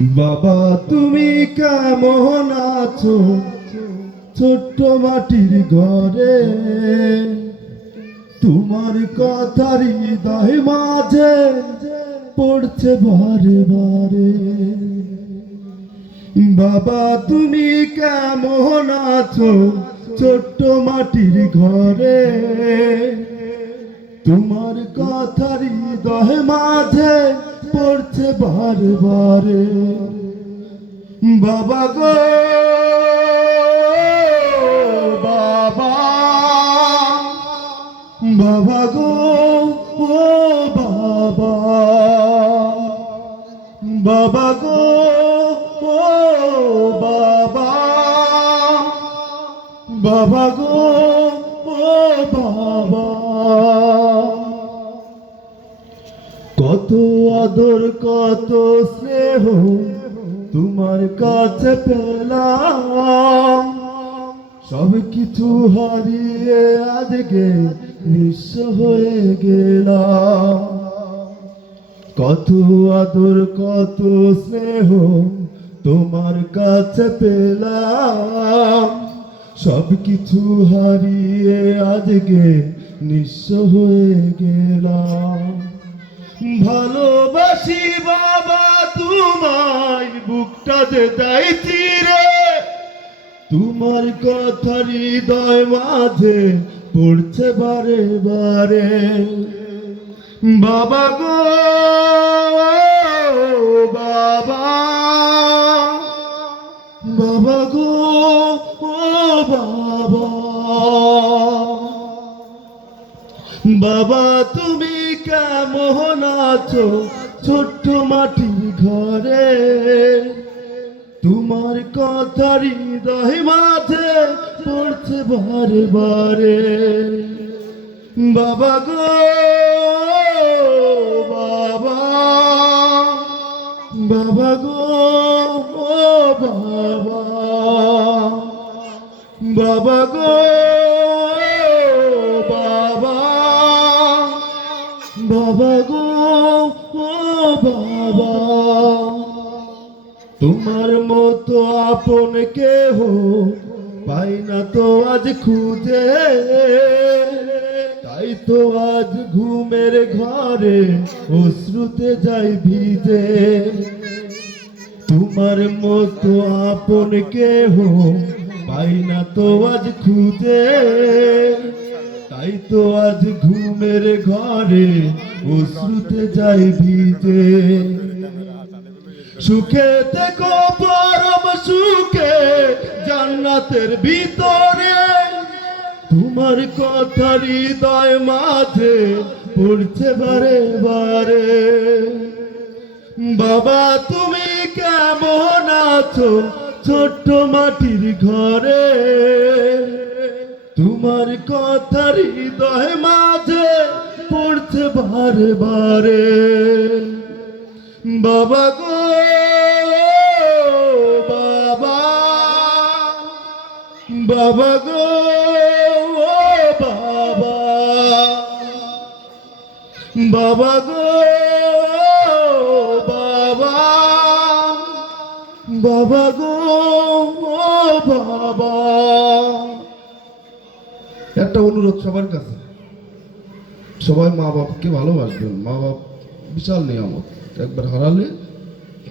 বাবা তুমি কেমন আছো ছোট্ট মাটির ঘরে, তোমার কথা হৃদয় মাঝে পড়ছে বারে বারে। বাবা তুমি কেমন আছো ছোট্ট মাটির ঘরে, তোমার কথা হৃদয় মাঝে পড়ছে বারে বারে। বাবা গো বাবা, বাবা গো ও বাবা, বাবা গো ও বাবা, বাবা গো ও বাবা। কত আদর কত স্নেহ তোমার কাছে পেলাম, সব কিছু হারিয়ে আজকে নিঃস্ব হয়ে গেলাম। কত আদর কত স্নেহ তোমার কাছে পেলাম, সব কিছু হারিয়ে আজকে নিঃস্ব হয়ে গেলাম। ভালোবাসি বাবা তোমায়, বুকটা যে চাইছি রে, তোমার কথা হৃদয় মাঝে পড়ছে বারে বারে। বাবা গো বাবা, বাবা গো ও বাবা, বাবা তুমি কেমন আছো ছোট্ট মাটির ঘরে, তোমার কথা হৃদয় মাঝে পড়ছে বারে বারে। বাবা গো বাবা, বাবা গো ও বাবা, বাবা গো বাবা, বাবা গো ও বাবা। তোমার মতো আপন কেহ পাই না তো আজ খুঁজে, তাই তো আজ ঘুমের ঘরে অশ্রুতে যাই ভিজে। তোমার মতো আপন কেহ পাই না তো আজ খুঁজে, তাই তো আজ ঘুমের ঘরে অশ্রুতে যাই ভিজে। সুখে থেকো পরম সুখে জান্নাতের ভিতরে, তোমার কথা হৃদয় মাঝে পড়ছে বারে বারে। বাবা তুমি কেমন আছো ছোট্ট মাটির ঘরে, তোমার কথা হৃদয় মাঝে পড়ছে বারে বারে। বাবা গো বাবা, বাবা গো ও বাবা, বাবা গো বাবা, বাবা গো ও বাবা। একটা অনুরোধ সবার কাছে, সবাই মা বাপকে ভালোবাসবেন। মা বাপ বিশাল নিয়ামত, একবার হারালে